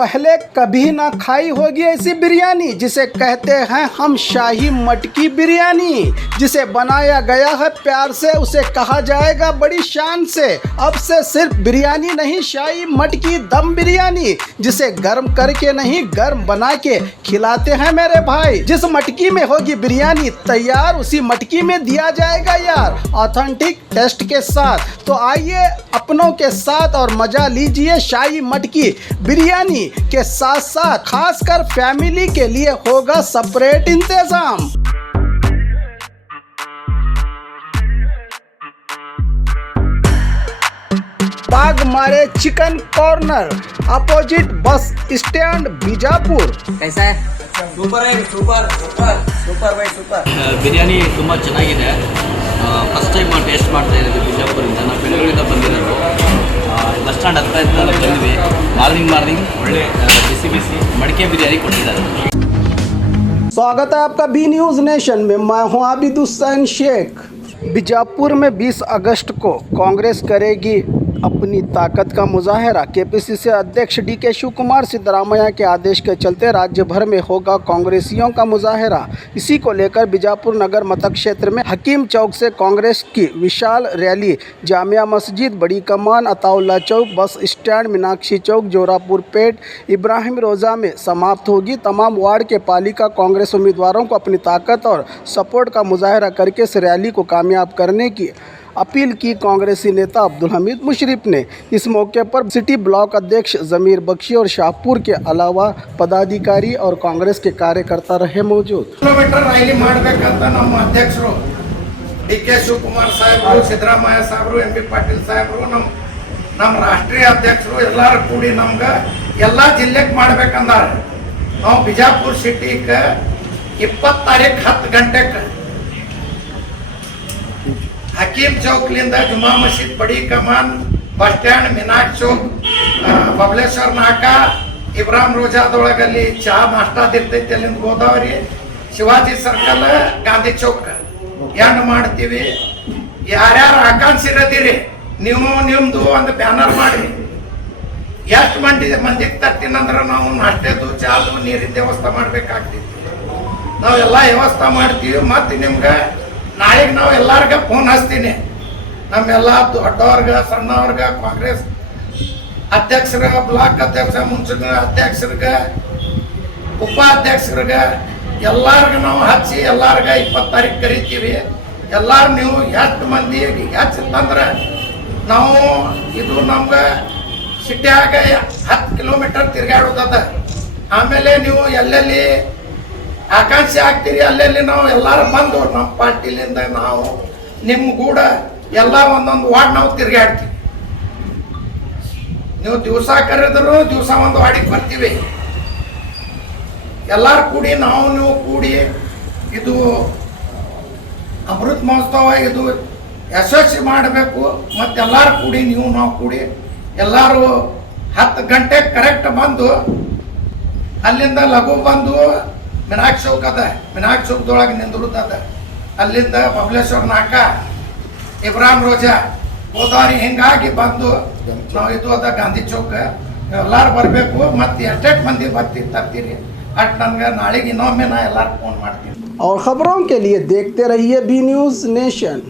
पहले कभी ना खाई होगी ऐसी बिरयानी जिसे कहते हैं हम शाही मटकी बिरयानी, जिसे बनाया गया है प्यार से, उसे कहा जाएगा बड़ी शान से। अब से सिर्फ बिरयानी नहीं, शाही मटकी दम बिरयानी, जिसे गर्म करके नहीं गर्म बना के खिलाते हैं मेरे भाई। जिस मटकी में होगी बिरयानी तैयार, उसी मटकी में दिया जाएगा यार ऑथेंटिक टेस्ट के साथ। तो आइए अपनों के साथ और मजा लीजिए शाही मटकी बिरयानी के साथ साथ खासकर फैमिली के लिए होगा सेपरेट इंतजाम। बाग मारे chicken corner, opposite bus stand Bijapur. कैसा है? ಸೂಪರ್ ಆಗಿ super super super by super biryani ತುಂಬ ಚೆನ್ನಾಗಿದೆ. ಫಸ್ಟ್ ಟೈಮ್ ಟೇಸ್ಟ್ ಮಾಡ್ತಾ ಇದ್ದೀವಿ ಬಿಜಾಪುರಿಂದ. ನಾವು ಬೆಂಗಳೂರಿಂದ ಬಂದಿರೋದು. ಬಸ್ ಸ್ಟ್ಯಾಂಡ್ ಹತ್ರ ಇದ್ದ ಬಂದ್ವಿ. ಮಾರ್ನಿಂಗ್ ಒಳ್ಳೆ ಬಿಸಿ ಮಡಿಕೆ ಬಿರಿಯಾನಿ ಕೊಟ್ಟಿದ್ದಾರೆ. स्वागत है आपका बी न्यूज़ नेशन में। मैं हूं आबिद हुसैन शेख। बीजापुर में 20 अगस्त को कांग्रेस करेगी अपनी ताकत का मुजाहरा। केपीसीसी अध्यक्ष डीके शिव कुमार सिद्धरामैया के आदेश के चलते राज्य भर में होगा कांग्रेसियों का मुजाहरा। इसी को लेकर बीजापुर नगर मतक क्षेत्र में हकीम चौक से कांग्रेस की विशाल रैली जामिया मस्जिद, बड़ी कमान, अताउल्ला चौक, बस स्टैंड, मीनाक्षी चौक, जोरापुर पेट, इब्राहिम रोज़ा में समाप्त होगी। तमाम वार्ड के पालिका कांग्रेस उम्मीदवारों को अपनी ताकत और सपोर्ट का मुजाहरा करके इस रैली को कामयाब करने की अपील की कांग्रेसी नेता अब्दुल हमीद मुशर्रफ ने। इस मौके पर सिटी ब्लॉक अध्यक्ष जमीर बख्शी और शाहपुर के अलावा पदाधिकारी और कांग्रेस के कार्यकर्ता रहे मौजूद। किलोमीटर रैली ಮಾಡಬೇಕಂತ ನಮ್ಮ ಅಧ್ಯಕ್ಷರು ಡಿಕೆ ಶಿವಕುಮಾರ್ ಸಾಹೇಬರು, ಸಿದ್ದರಾಮಯ್ಯ ಸಾಹೇಬರು, ಎಂ ಬಿ ಪಾಟೀಲ್ ಸಾಹೇಬರು, ನಮ್ಮ ರಾಷ್ಟ್ರೀಯ ಅಧ್ಯಕ್ಷರು ಎಲ್ಲರೂ ಕೂಡಿ ನಮ್ಗೆ ಎಲ್ಲ ಜಿಲ್ಲೆಗೆ ಮಾಡ್ಬೇಕಂದಾರ. ನಾವು ಬಿಜಾಪುರ ಸಿಟಿಗೆ 20 ತಾರೀಕು 10 ಗಂಟೆಗೆ हकीम चौक लिंद जुमा मस्जिद, बड़ी कमान, बस स्टैंड, मीनाक्षी चौक, बबलेश्वर नाका, इब्राहिम रोजादೊಳಗಲ್ಲಿ ಚಾ ನಾಷ್ಟಾ ಇರ್ತೈತಿ. ಅಲ್ಲಿಂದ ಗೋದಾವರಿ, ಶಿವಾಜಿ ಸರ್ಕಲ್, ಗಾಂಧಿ ಚೌಕ್ ಎಂಡ್ ಮಾಡ್ತೀವಿ. ಯಾರ್ಯಾರು ಆಕಾಂಕ್ಷಿರದಿರಿ ನೀವು ನಿಮ್ದು ಒಂದು ಬ್ಯಾನರ್ ಮಾಡಿ ಎಷ್ಟು ಮಂದಿಗೆ ತರ್ತೀನಂದ್ರೆ ನಾವು ನಾಷ್ಟೆದು, ಚಾದು, ನೀರಿನ ವ್ಯವಸ್ಥೆ ಮಾಡ್ಬೇಕಾಗ್ತೈತಿ. ನಾವೆಲ್ಲ ವ್ಯವಸ್ಥೆ ಮಾಡ್ತೀವಿ. ಮತ್ತು ನಿಮ್ಗೆ ನಾಳೆಗೆ ನಾವು ಎಲ್ಲರಿಗೂ ಫೋನ್ ಹಚ್ತೀನಿ. ನಮ್ಮೆಲ್ಲ ದೊಡ್ಡವ್ರಿಗೆ, ಸಣ್ಣವ್ರಿಗೆ, ಕಾಂಗ್ರೆಸ್ ಅಧ್ಯಕ್ಷರಿಗೆ, ಬ್ಲಾಕ್ ಅಧ್ಯಕ್ಷ, ಮುಂಚಿನ ಅಧ್ಯಕ್ಷರಿಗೆ, ಉಪಾಧ್ಯಕ್ಷರಿಗೆ ಎಲ್ಲರಿಗೂ ನಾವು ಹಚ್ಚಿ ಎಲ್ಲರಿಗೂ 20 ತಾರೀಕು ಕರಿತೀವಿ. ಎಲ್ಲರೂ ನೀವು ಎಷ್ಟು ಮಂದಿ ಹೆಚ್ಚಿತ್ತಂದ್ರೆ ನಾವು ಇದು ನಮ್ಗೆ ಸಿಟಿಯಾಗ 10 ಕಿಲೋಮೀಟರ್ ತಿರುಗಾಡೋದದ. ಆಮೇಲೆ ನೀವು ಎಲ್ಲೆಲ್ಲಿ ಆಕಾಂಕ್ಷಿ ಆಗ್ತೀರಿ ಅಲ್ಲೆಲ್ಲಿ ನಾವು ಎಲ್ಲರೂ ಬಂದು ನಮ್ಮ ಪಾರ್ಟಿಲಿಂದ ನಾವು ನಿಮ್ಮ ಕೂಡ ಎಲ್ಲ ಒಂದೊಂದು ವಾರ್ಡ್ ನಾವು ತಿರುಗಾಡ್ತೀವಿ. ನೀವು ದಿವಸ ಕರೆದ್ರು ದಿವಸ ಒಂದು ವಾರ್ಡಿಗೆ ಬರ್ತೀವಿ. ಎಲ್ಲರೂ ಕೂಡಿ ನೀವು ಕೂಡಿ ಇದು ಅಮೃತ ಮಹೋತ್ಸವ ಇದು ಯಶಸ್ವಿ ಮಾಡಬೇಕು. ಮತ್ತು ಎಲ್ಲರೂ ಕೂಡಿ ನಾವು ಕೂಡಿ ಎಲ್ಲರೂ 10 ಗಂಟೆಗೆ ಕರೆಕ್ಟ್ ಬಂದು ಅಲ್ಲಿಂದ ಲಘು ಬಂದು मीनाक्षी चौक अद, मीनाक्षी चौकदೊಳಗೆ ನಿಂದಿರುತ್ತದೆ. ಅಲ್ಲಿಂದ ಬಬಲೇಶ್ವರ ನಾಕ, ಇಬ್ರಾಹಿಂ ರೋಜಾ, ಗೋದಾವರಿ ಹಿಂಗಾಗಿ ಬಂದು ನಾವು ಇದು ಅದ ಗಾಂಧಿ ಚೌಕ ಎಲ್ಲರೂ ಬರಬೇಕು. ಮತ್ತು ಎಷ್ಟೆಷ್ಟು ಮಂದಿ ತರ್ತೀರಿ ಅಟ್ ನನಗೆ ನಾಳೆಗೆ ಇನ್ನೊಮ್ಮೆ ನಾ ಎಲ್ಲರೂ ಫೋನ್ ಮಾಡ್ತೀನಿ। और खबरों के लिए देखते रहिए बी न्यूज़ नेशन।